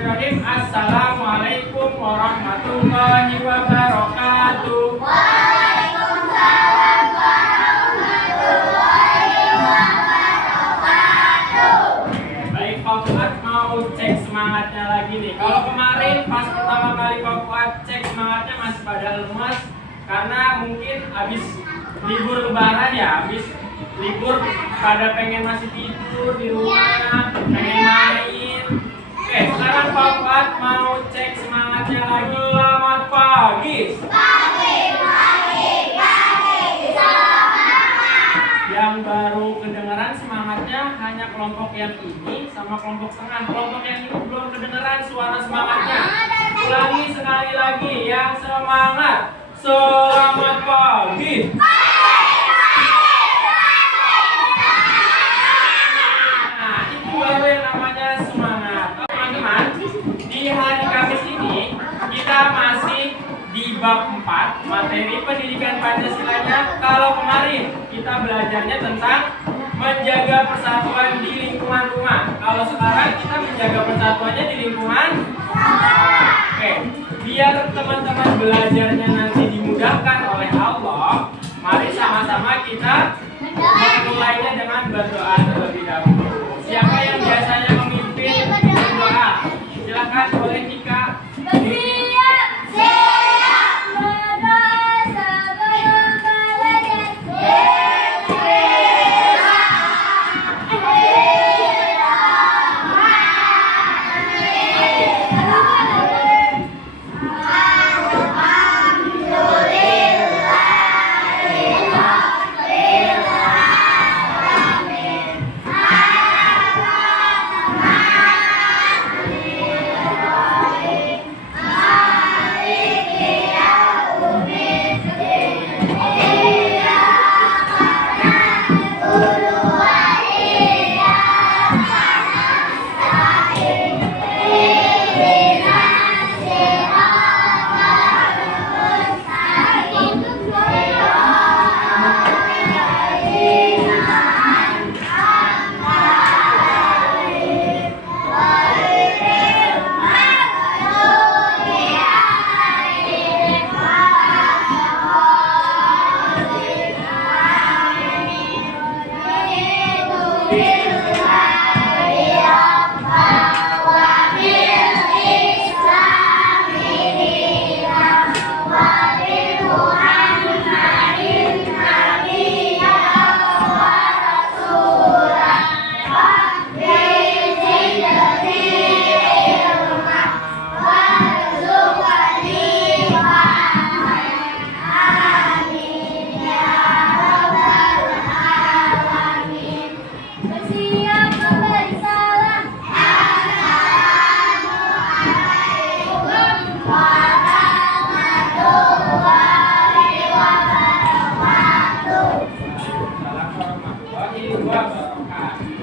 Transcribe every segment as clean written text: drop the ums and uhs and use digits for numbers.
Bismillahirrahmanirrahim. Assalamualaikum warahmatullahi wabarakatuh. Waalaikumsalam warahmatullahi wabarakatuh. Baik, Pak Fuad mau cek semangatnya lagi nih. Kalau kemarin pas pertama kali Pak Fuad cek semangatnya masih pada lemas karena mungkin habis libur lebaran ya, habis libur pada pengen masih tidur di rumah, pengen main. Oke, sekarang Pak Fuad mau cek semangatnya lagi. Selamat pagi. Pagi. Semangat. Yang baru kedengaran semangatnya hanya kelompok yang ini sama kelompok tengah. Kelompok yang ini belum kedengaran suara semangatnya. Ulangi sekali lagi yang semangat. Selamat pagi. Nah, itu baru yang namanya semangat. Teman-teman, di hari Kamis ini kita masih di bab 4 materi pendidikan Pancasilanya. Kalau kemarin kita belajarnya tentang menjaga persatuan di lingkungan rumah. Kalau sekarang kita menjaga persatuannya di lingkungan. Oke, biar teman-teman belajarnya nanti dimudahkan oleh Allah, mari sama-sama kita memulainya dengan berdoa terlebih dahulu. Siapa yang biasanya memimpin berdoa? Silakan boleh Tika.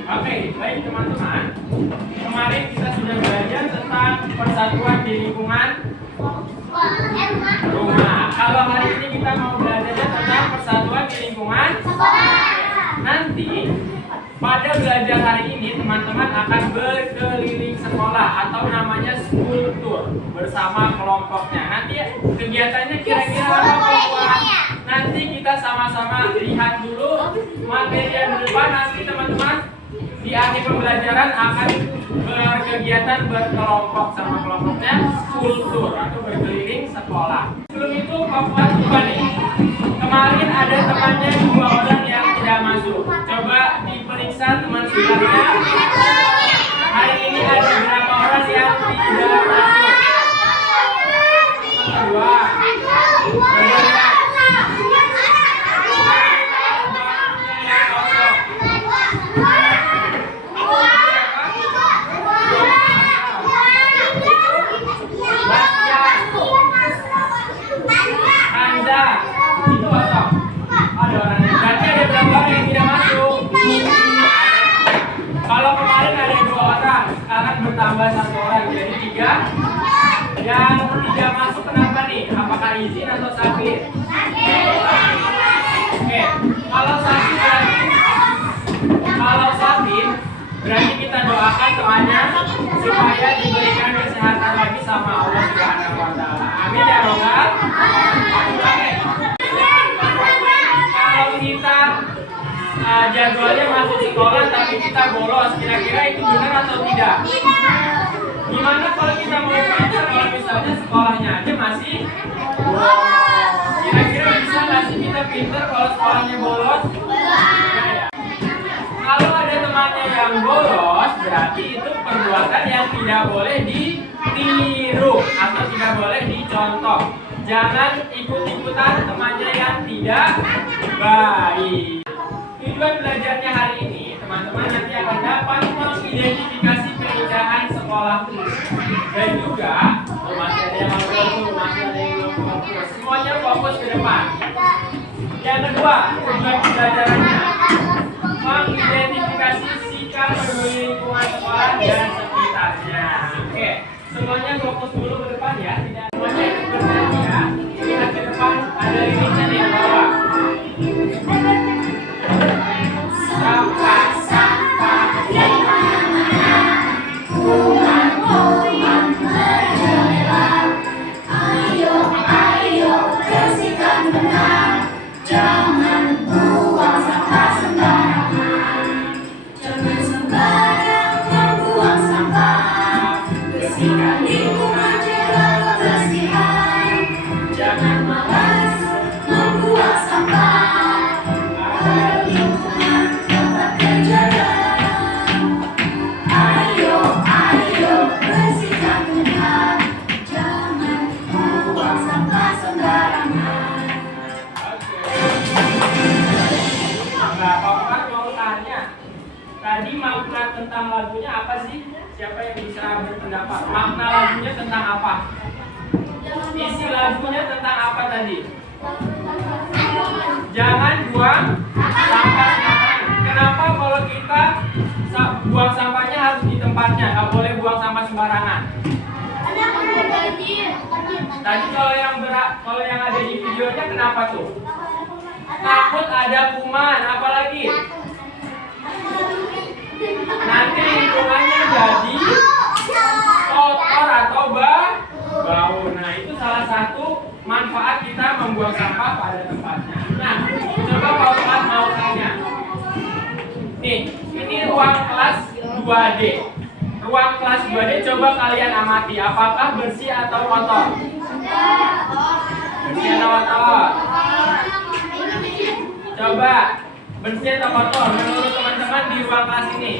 Oke, baik teman-teman. Kemarin kita sudah belajar tentang persatuan di lingkungan rumah. Kalau hari ini kita mau belajar tentang persatuan di lingkungan sekolah. Nanti pada belajar hari ini teman-teman akan berkeliling sekolah atau namanya school tour bersama kelompoknya. Nanti kegiatannya kira-kira apa Pak? Nanti kita sama-sama lihat dulu materi yang di depan. Nanti teman-teman di akhir pembelajaran akan berkegiatan berkelompok sama kelompoknya school tour atau berkeliling sekolah. Sebelum itu Pak Fuad lupa nih. Kemarin ada temannya 2 orang yang tidak masuk. Coba diperiksa teman sebelahnya. Hari ini ada berapa orang yang tidak masuk? Dua. Itu kosong. Ada orang yang berarti ada berapa orang yang tidak masuk? Kalau kemarin ada 2 orang, sekarang bertambah 1 orang jadi 3. Yang tidak masuk kenapa nih? Apakah izin atau sakit? Oke, kalau sakit berarti kita doakan temannya supaya diberikan kesehatan. tidak? Gimana kalau kita mau pintar kalau misalnya sekolahnya aja masih bolos? Kira-kira bisa nggak sih kita pintar kalau sekolahnya bolos? Enggak ya? Kalau ada temannya yang bolos, berarti itu perbuatan yang tidak boleh ditiru atau tidak boleh dicontoh. Jangan ikut-ikutan temannya yang tidak baik. Tujuan belajarnya hari ini, teman-teman nanti akan dapat mengidentifikasi keindahan sekolah dan juga masih ada yang fokus, semuanya fokus ke depan. Yang kedua, tujuan pembelajarannya mengidentifikasi sikap peduli lingkungan sekolah dan sekitarnya. Oke, semuanya fokus dulu ke depan ya. Tidak semuanya ikut bernyanyi ya. Lihat ke depan, ada linknya di bawah. Sampah, sampah di mana-mana, kuman berjela. Ayo, ayo bersihkan benar, jangan buang sampah sembarangan. Jangan sembarang membuang sampah, bersihkan lingkungan jaga kebersihan. Jangan malas membuang sampah, agar lingkungan tetap terjaga. Ayo, ayo bersihkan benar, jangan buang sampah sembarangan. Nah, Pak mau tanya, tadi makna tentang lagunya apa sih? Siapa yang bisa berpendapat? Makna lagunya tentang apa? Isi lagunya tentang apa tadi? Jangan buang sampah sembarangan. Kenapa kalau kita buang sampahnya harus di tempatnya? Nggak boleh buang sampah sembarangan. Tadi kalau yang ada di videonya kenapa tuh? Takut ada kuman, apalagi? Nanti lingkungannya jadi kotor atau bau. Nah, itu salah satu manfaat kita membuang sampah pada tempatnya. Nah, coba Pak Ustadz mau tanya. Nih, ini ruang kelas 2D. Ruang kelas 2D coba kalian amati, apakah bersih atau kotor? Bersih atau kotor? Coba bersih atau kotor menurut teman-teman di ruang kelas ini?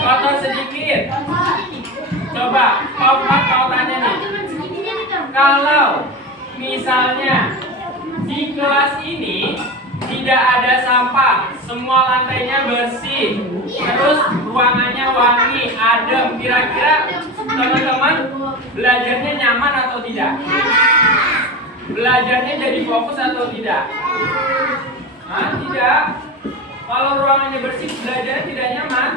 Kotor sedikit. Coba kau tanya nih, kalau misalnya di kelas ini tidak ada sampah, semua lantainya bersih, terus ruangannya wangi, adem, kira-kira teman-teman belajarnya nyaman atau tidak? Belajarnya jadi fokus atau tidak? Tidak. Kalau ruangannya bersih, belajarnya tidak nyaman?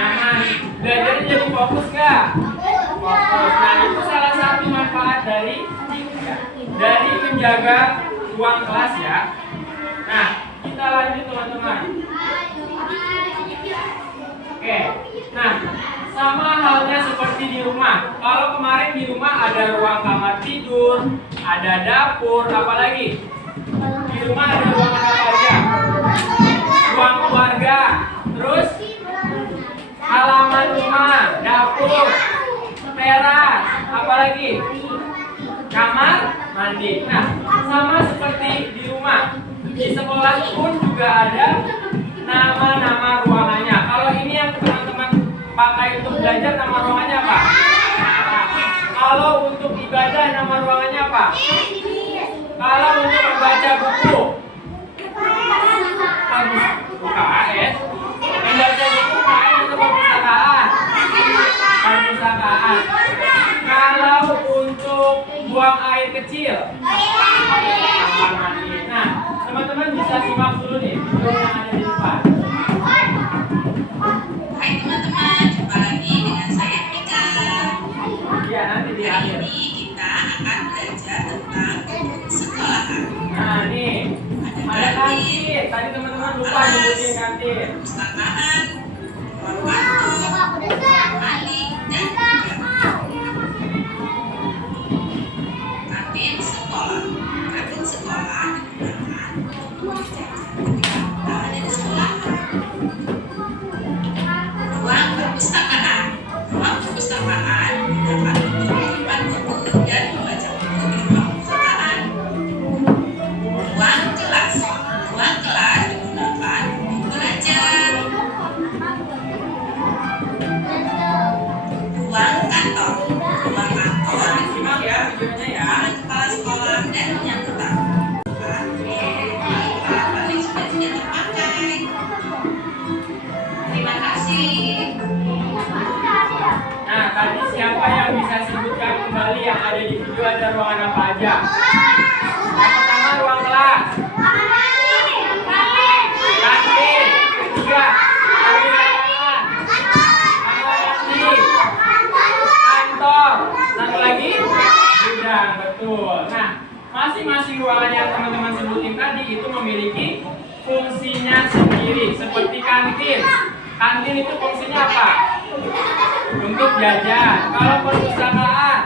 Nyaman. Belajarnya jadi fokus nggak? Fokus. Nah, itu salah satu manfaat dari menjaga ruang kelas ya. Nah, kita lanjut teman-teman. Oke. Nah, sama halnya seperti di rumah. Kalau kemarin di rumah ada ruang kamar tidur, ada dapur, apalagi? Di rumah ada ruangan apa aja? Ruang keluarga, terus halaman rumah, dapur, teras, apalagi? Kamar mandi. Nah, sama seperti di rumah. Di sekolah pun juga ada nama-nama ruangannya. Kalau ini yang teman-teman pakai untuk belajar, nama ruangannya apa? Kalau untuk ibadah, nama ruangannya apa? Kalau untuk membaca buku, UKS. Membaca buku UKS atau perpustakaan? Perpustakaan. Kalau untuk buang air kecil, kamar mandi. Nah, teman-teman bisa simak dulu nih yang ada di depan. Hai teman-teman, jumpa lagi dengan saya Tika. Iya, nanti di Hari akhir. ini kita akan belajar tentang sekolahan. Nah, nih ada kantin. Tadi teman-teman lupa nyebutin kantin. Perpustakaan, waktu, kali, dan kantin sekolah. Kantin sekolah digunakan untuk menjaga ketika kita ada di sekolah. memantau Simak ya videonya ya. kepala sekolah dan menyampaikan balik sudah tidak terpakai. Terima kasih. Nah, tadi siapa yang bisa sebutkan kembali yang ada di video ada ruangan apa aja? Yang pertama ruang kelas, kantin, ketiga perpustakaan, kamar mandi, kantor, satu lagi gudang, betul. Nah, masing-masing ruangan yang teman-teman sebutin tadi itu memiliki fungsinya sendiri. Seperti kantin, kantin itu fungsinya apa? Untuk jajan. Kalau perpustakaan,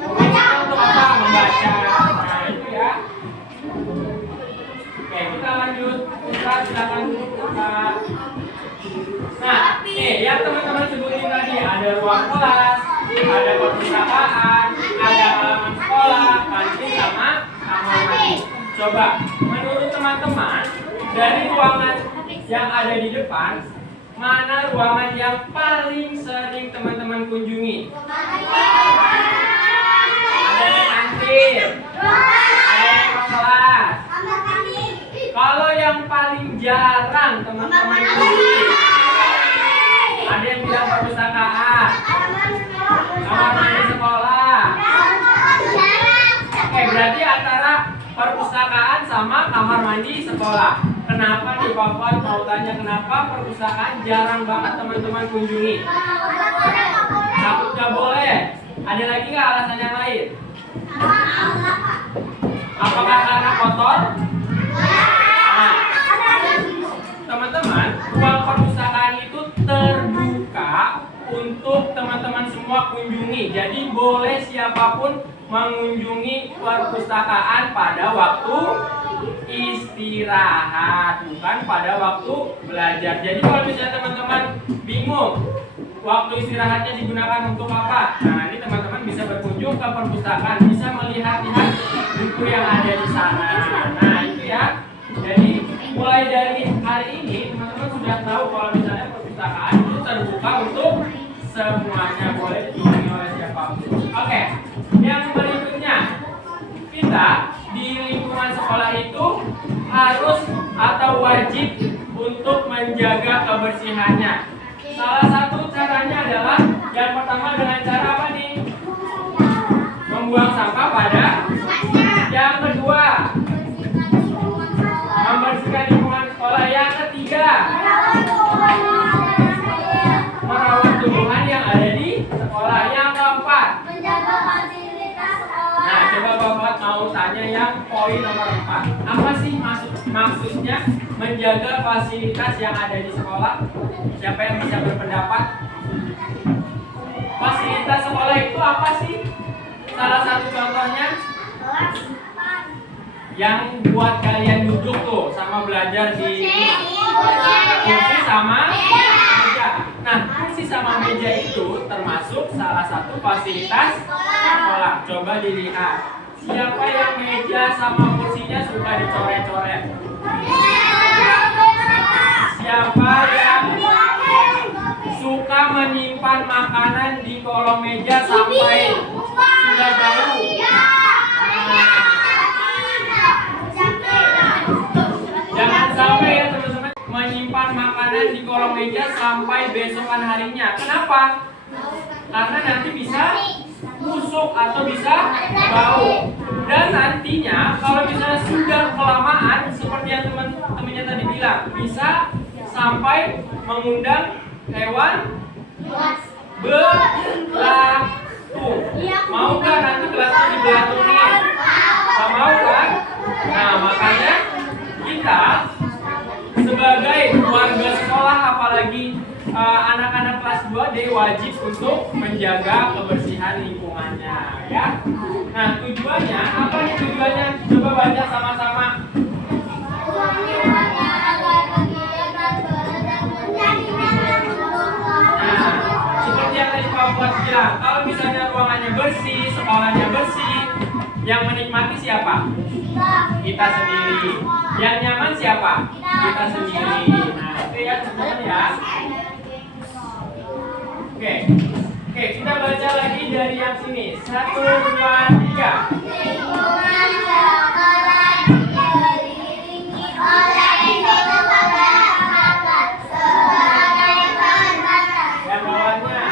fungsinya untuk apa? Membaca. Nah, itu ya. Oke, kita lanjut. Ustaz, silakan duduk, Ustaz. Nah, nih yang teman-teman sebutin tadi ada ruang kelas, ada perpustakaan, ada halaman sekolah, kantin sama kamar mandi. Coba, menurut teman-teman dari ruangan yang ada di depan, mana ruangan yang paling sering teman-teman kunjungi? Ada yang kantin, ada yang ruang kelas. Kalau yang paling jarang teman-teman kunjungi, ada yang bilang perpustakaan, kamar mandi sekolah. Oke, berarti antara perpustakaan sama kamar mandi sekolah. Kenapa nih Bapak mau tanya kenapa perpustakaan jarang banget teman-teman kunjungi? Takut nggak boleh. Ada lagi nggak alasan yang lain? Apakah karena kotor? Nah, teman-teman, ruang perpustakaan itu terbuka untuk teman-teman semua kunjungi. Jadi boleh siapapun mengunjungi perpustakaan pada waktu istirahat, bukan pada waktu belajar. Jadi kalau misalnya teman-teman bingung waktu istirahatnya digunakan untuk apa, nah ini teman-teman bisa berkunjung ke perpustakaan, bisa melihat-lihat buku yang ada di sana. Nah itu ya. Jadi mulai dari hari ini teman-teman sudah tahu kalau misalnya perpustakaan itu terbuka untuk semuanya, boleh dikunjungi oleh siapapun. Oke, yang berikutnya kita di lingkungan sekolah itu harus atau wajib untuk menjaga kebersihannya. Salah satu caranya adalah yang pertama dengan cara apa nih? Membuang sampah pada. Yang kedua, membersihkan lingkungan sekolah. Yang ketiga, merawat tumbuhan yang ada di sekolah. Yang keempat, menjaga fasilitas sekolah. nah coba Bapak mau tanya yang poin nomor 4. Apa sih maksudnya menjaga fasilitas yang ada di sekolah? Siapa yang bisa berpendapat? Fasilitas sekolah itu apa sih? Salah satu contohnya yang buat kalian duduk tuh sama belajar di kursi sama meja. Nah, kursi sama meja itu termasuk salah satu fasilitas sekolah. Coba dilihat. Siapa yang meja sama kursinya suka dicoret-coret? Siapa yang suka menyimpan makanan di kolong meja sampai sudah bau? Jangan sampai ya teman-teman menyimpan makanan di kolong meja sampai besokan harinya. Kenapa? Karena nanti bisa busuk atau bisa bau. Dan nantinya kalau misalnya sudah kelamaan seperti yang teman-temannya tadi bilang, bisa sampai mengundang hewan belatung. Mau nggak nanti kelasnya dibelatungin? Nggak mau kan? Nah makanya kita sebagai warga sekolah, apalagi anak-anak kelas 2D, wajib untuk menjaga kebersihan lingkungannya ya. Nah tujuannya apa nih tujuannya? Coba baca sama-sama. Nah seperti yang tadi Pak Buat bilang, kalau misalnya ruangannya bersih, sekolahnya bersih, yang menikmati siapa? Kita sendiri. Yang nyaman siapa? Kita sendiri. Nah itu ya teman-teman ya. Oke, Oke, kita baca lagi dari yang sini. 1, 2, 3. Lingkungan sekolah dikelilingi oleh lembaga sebagai pembatas. Yang bawahnya.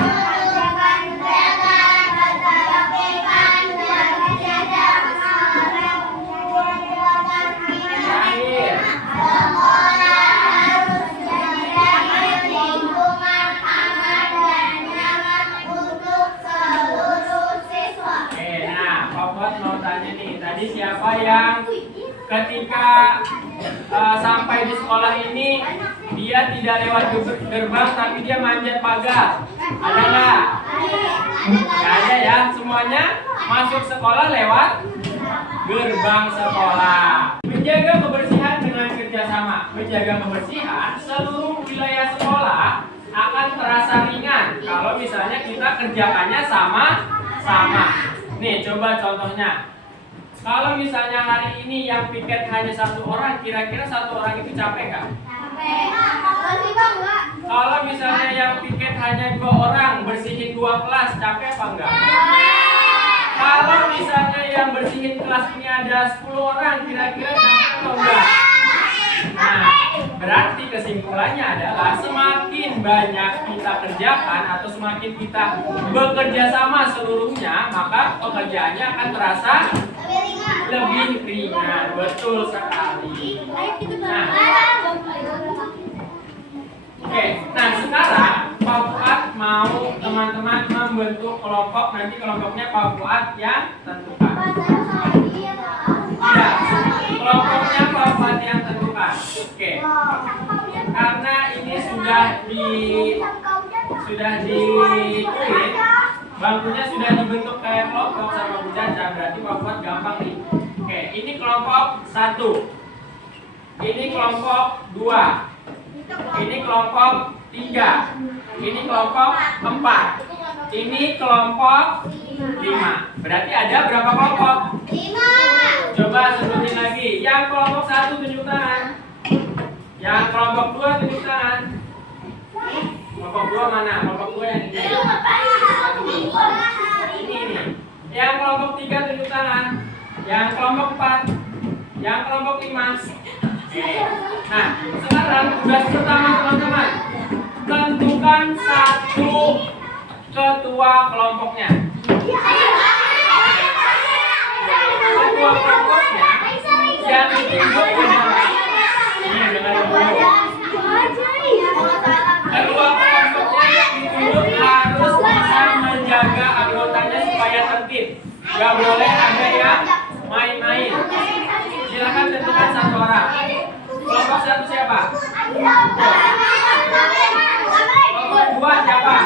Menunjukkan menjaga ketertiban dan menjaga Terakhir. sekolah harus menjadi lingkungan aman dan nyaman untuk seluruh siswa. Oke, nah, Popot mau tanya nih. Tadi siapa yang ketika sampai di sekolah ini dia tidak lewat gerbang tapi dia manjat pagar? Ada nggak? Nggak ada ya. Semuanya masuk sekolah lewat gerbang sekolah. Menjaga kebersihan dengan kerjasama. Menjaga kebersihan seluruh wilayah sekolah akan terasa ringan kalau misalnya kita kerjakannya sama-sama. Nih, coba contohnya. Kalau misalnya hari ini yang piket hanya 1 orang, kira-kira 1 orang itu capek nggak? Kalau misalnya yang piket hanya 2 orang, bersihin 2 kelas, capek apa enggak? Kalau misalnya yang bersihin kelas ini ada 10 orang, kira-kira capek atau enggak? Nah, berarti kesimpulannya adalah semakin banyak kita kerjakan atau semakin kita bekerja sama seluruhnya, maka pekerjaannya akan terasa lebih ringan. Betul sekali. Nah, oke, nah sekarang Pak Fuad mau teman-teman membentuk kelompok. Nanti kelompoknya Pak Fuad yang tentukan. Tidak, kelompoknya Pak Fuad yang tentukan. Oke, karena ini sudah ditulis, bangkunya sudah dibentuk kayak kelompok sama Bu Caca, berarti Pak Fuad gampang nih. Oke, ini kelompok 1. Ini kelompok 2. Ini kelompok 3. Ini kelompok 4. Ini kelompok 5. Berarti ada berapa kelompok? 5. Coba sebutin lagi. Yang kelompok 1 tunjuk tangan. Yang kelompok 2 tunjuk tangan. Kelompok 2 mana? Kelompok 2 yang ini. Ini. Yang kelompok 3 tunjuk tangan. Yang kelompok 4. Yang kelompok 5. Nah, sekarang tugas pertama teman-teman, tentukan 1 ketua kelompoknya. Ketua kelompoknya yang ditunjuk adalah ini, dengar dulu. Ketua kelompoknya yang ditunjuk harus bisa menjaga anggotanya supaya tertib. Gak boleh ada yang main-main. Silakan tentukan 1 orang. Kelompok 1 siapa? Kelompok 2 siapa?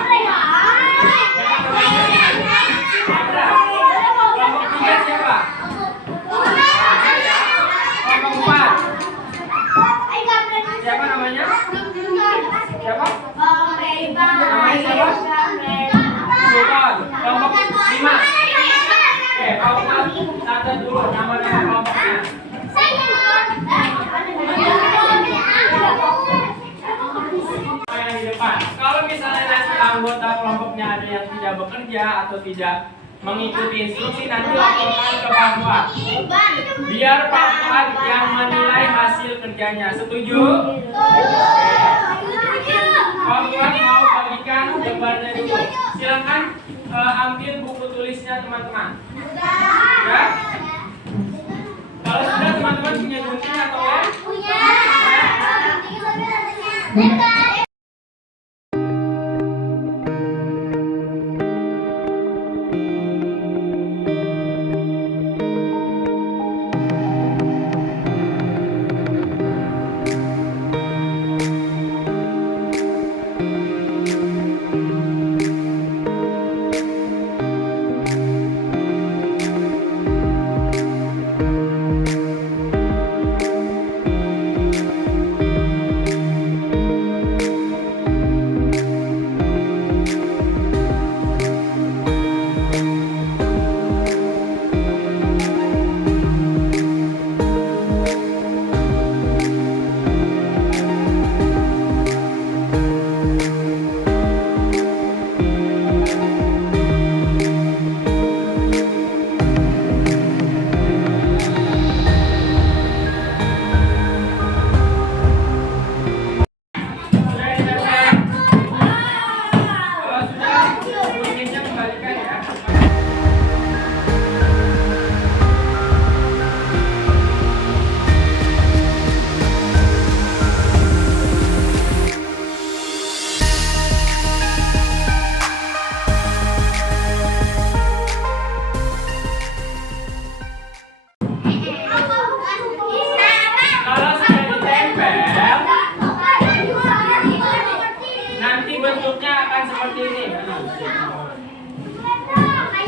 Kelompok 3 siapa? Kelompok 4 siapa namanya? Siapa? Namanya siapa? Sultan. Kelompok 5. Oke, Pak Fuad catat dulu nama-nama kelompoknya. Yang di depan. Kalau misalnya nanti anggota kelompoknya ada yang tidak bekerja atau tidak mengikuti instruksi, nanti laporkan ke Pak Fuad. Biar Pak Fuad yang menilai hasil kerjanya. Setuju? Pak Fuad mau bagikan gambarnya dulu. Silakan ambil buku tulisnya teman-teman. Ya? Kalau sudah teman-teman punya gunting atau lem? Punya. seperti ini.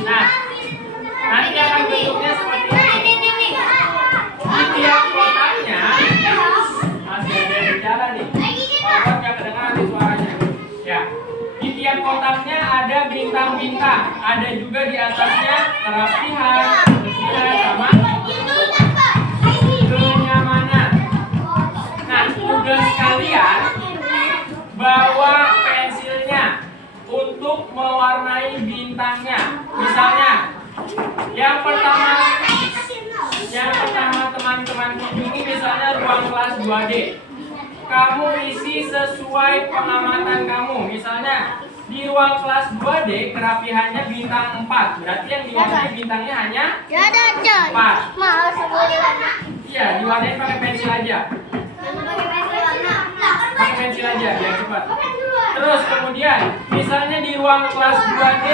Nah, nanti akan bentuknya seperti ini. Di tiap kotaknya masih ada yang bicara nih. Kalau nggak kedengaran nih suaranya. Ya, di tiap kotaknya ada bintang-bintang. Ada juga di atasnya kerapihan, kebersihan, sama kenyamanan. Nah, tugas kalian bawa pensilnya untuk mewarnai bintangnya. Misalnya, yang pertama teman-teman ini misalnya ruang kelas 2D. Kamu isi sesuai pengamatan kamu. Misalnya di ruang kelas 2D kerapihannya bintang 4. Berarti yang diwarnai bintangnya hanya 4. Iya, diwarnai pakai pensil aja. Pakai pensil aja biar cepat. Terus kemudian misalnya di ruang kelas 2D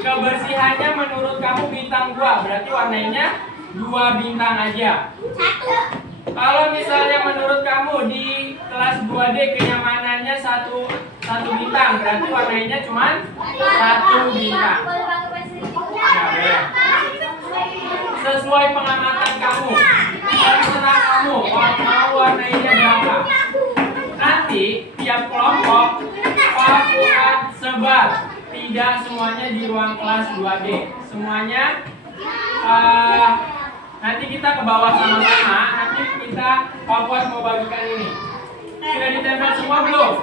kebersihannya menurut kamu bintang 2. Berarti warnainya 2 bintang aja. Kalau misalnya menurut kamu di kelas 2D kenyamanannya satu bintang, berarti warnainya cuma 1 bintang. Nah, sesuai pengamatan kamu, terserah kamu mau warnainya berapa. Nanti tiap kelompok buat sebar, tidak semuanya di ruang kelas 2D, semuanya. Nanti kita ke bawah sama-sama. Nanti kita Papuan mau bagikan ini. Sudah ditempel semua belum?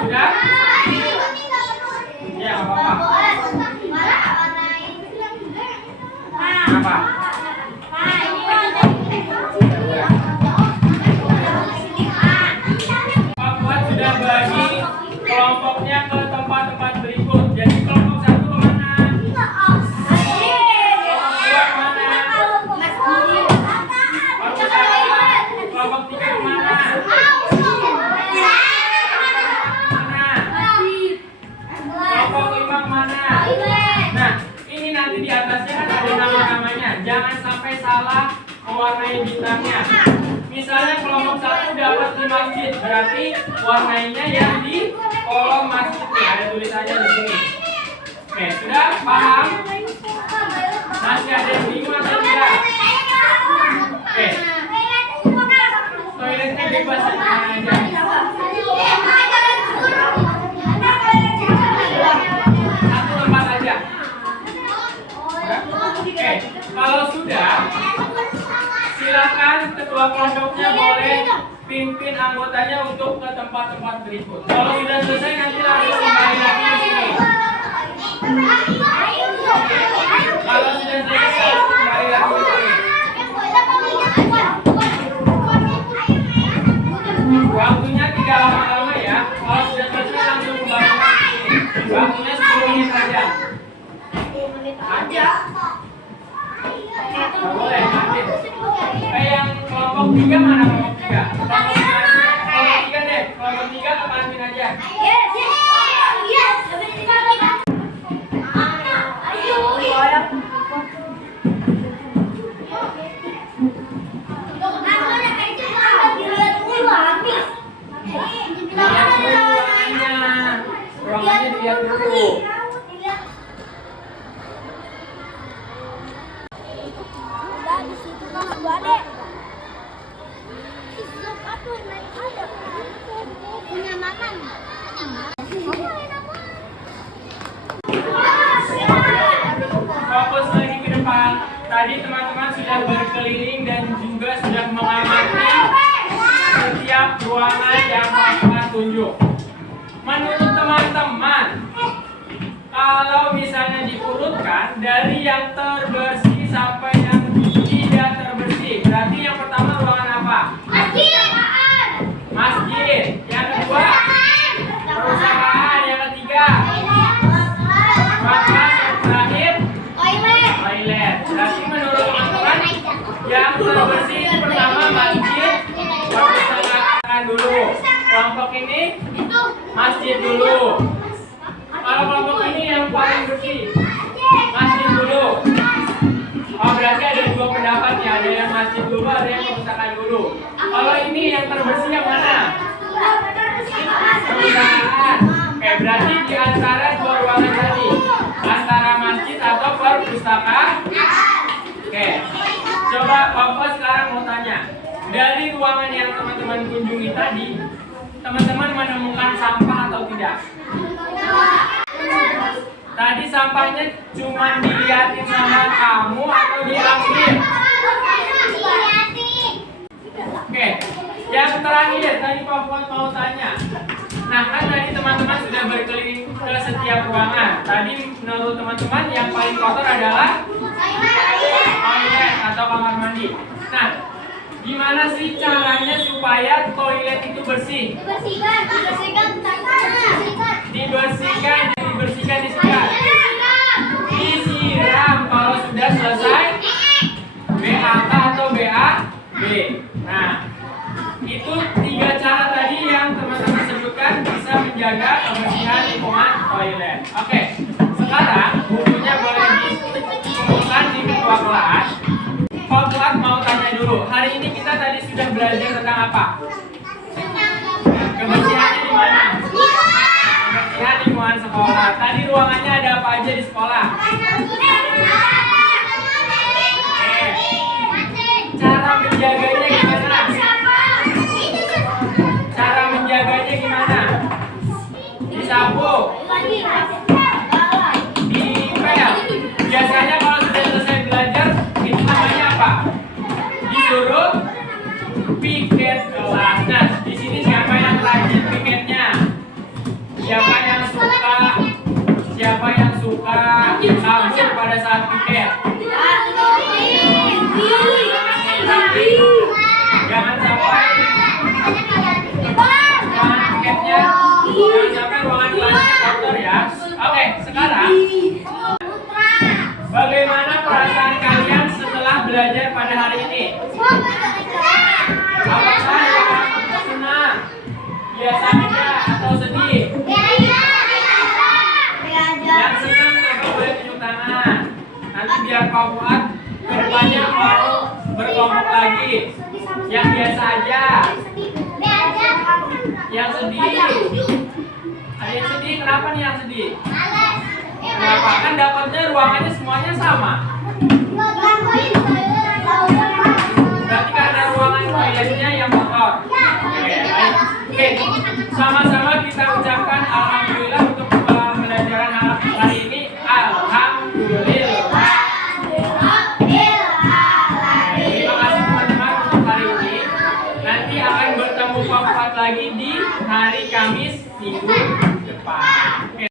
Sudah? Ya, apa-apa. Apa? Papuan sudah bagi kelompoknya ke tempat-tempat berikut. Jadi kelompok 1 kemana? Kelompok 3 kemana? Kelompok 5 kemana? Nah, ini nanti di atasnya kan ada nama-namanya. Jangan sampai salah mewarnai bintangnya. Misalnya kelompok 1 dapat di masjid, berarti warnainya yang di kolom masjidnya. Ada tulisannya di sini. Oke, sudah paham? Masih ada yang bingung atau tidak? Oke. Toiletnya bebas di mana aja. Satu tempat aja. Oke, kalau sudah, silakan ketua kelompoknya boleh pimpin anggotanya untuk ke tempat-tempat berikut. Kalau sudah selesai nanti langsung kembali lagi ke sini. Kalau sudah selesai kembali lagi ke sini. Waktunya tidak lama-lama ya. Kalau sudah selesai langsung kembali ke sini. Waktunya 10 menit saja. Nggak boleh, nanti. Yang kelompok 3 mana kelompok 3? Kelompok 3 deh. Kelompok 3 ke kantin aja. Ruangannya dilihat dulu. Fokus lagi ke depan. Tadi teman-teman sudah berkeliling dan juga sudah mengamati setiap ruangan yang Bapak tunjuk. Menurut teman-teman, kalau misalnya diurutkan dari yang terbersih sampai yang tidak terbersih, berarti yang pertama ruangan apa? Masjid. Yang kedua perusahaan. Yang ketiga ruang kelas. Yang terakhir toilet. Berarti menurut teman-teman yang terbersih pertama masjid, perusahaan dulu. Kelompok ini masjid dulu. Kalau kelompok ini yang paling bersih, masjid dulu. Oh, berarti ada 2 pendapat ya, ada yang masjid dulu, ada yang perpustakaan dulu. Kalau ini yang terbersih yang mana? Perusahaan. Oke, berarti di antara dua ruangan tadi? Antara masjid atau perpustakaan? Oke. Coba Papa sekarang mau tanya. Dari ruangan yang teman-teman kunjungi tadi, teman-teman menemukan sampah atau tidak? Tadi sampahnya cuma dilihatin sama kamu atau diambil? Oke, yang terakhir tadi Pak Fuad mau tanya. Nah kan tadi teman-teman sudah berkeliling ke setiap ruangan. Tadi menurut teman-teman yang paling kotor adalah toilet atau kamar mandi. Nah, gimana sih caranya supaya toilet itu bersih? Dibersihkan disiram kalau sudah selesai BAK atau BAB. Nah, itu 3 cara tadi yang teman-teman sebutkan bisa menjaga kebersihan lingkungan toilet. Oke, sekarang bukunya boleh dikumpulkan di ketua kelas. Pak Fuad mau tanya dulu, hari ini kita tadi sudah belajar tentang apa? Kebersihannya di mana? Kebersihan lingkungan sekolah. Tadi ruangannya ada apa aja di sekolah? Cara menjaganya gimana? Cara menjaganya gimana? Disapu, dipel. Biasanya kalau sudah selesai belajar, itu namanya apa? Disuruh piket kelas. Nah, di sini siapa yang rajin piketnya? Siapa yang suka kabur pada saat piket? Jangan sampai piketnya, jangan sampai ruangan kelasnya kotor ya. Oke, sekarang bagaimana perasaan kalian setelah belajar pada hari ini? Apakah senang, biasa aja, atau sedih? Yang senang coba boleh tunjuk tangan. Nanti biar Pak Fuad kedepannya mau berkelompok lagi. Yang biasa aja. Yang sedih. Ada yang sedih, kenapa nih yang sedih? Kenapa? Kan dapatnya ruangannya semuanya sama. Berarti karena ruangan toiletnya yang kotor. Oke, sama-sama kita ucapkan alhamdulillah untuk pembelajaran hari ini. Alhamdulillah. Terima kasih teman-teman untuk hari ini. Nanti akan bertemu Pak Fuad lagi di hari Kamis minggu depan. Oke,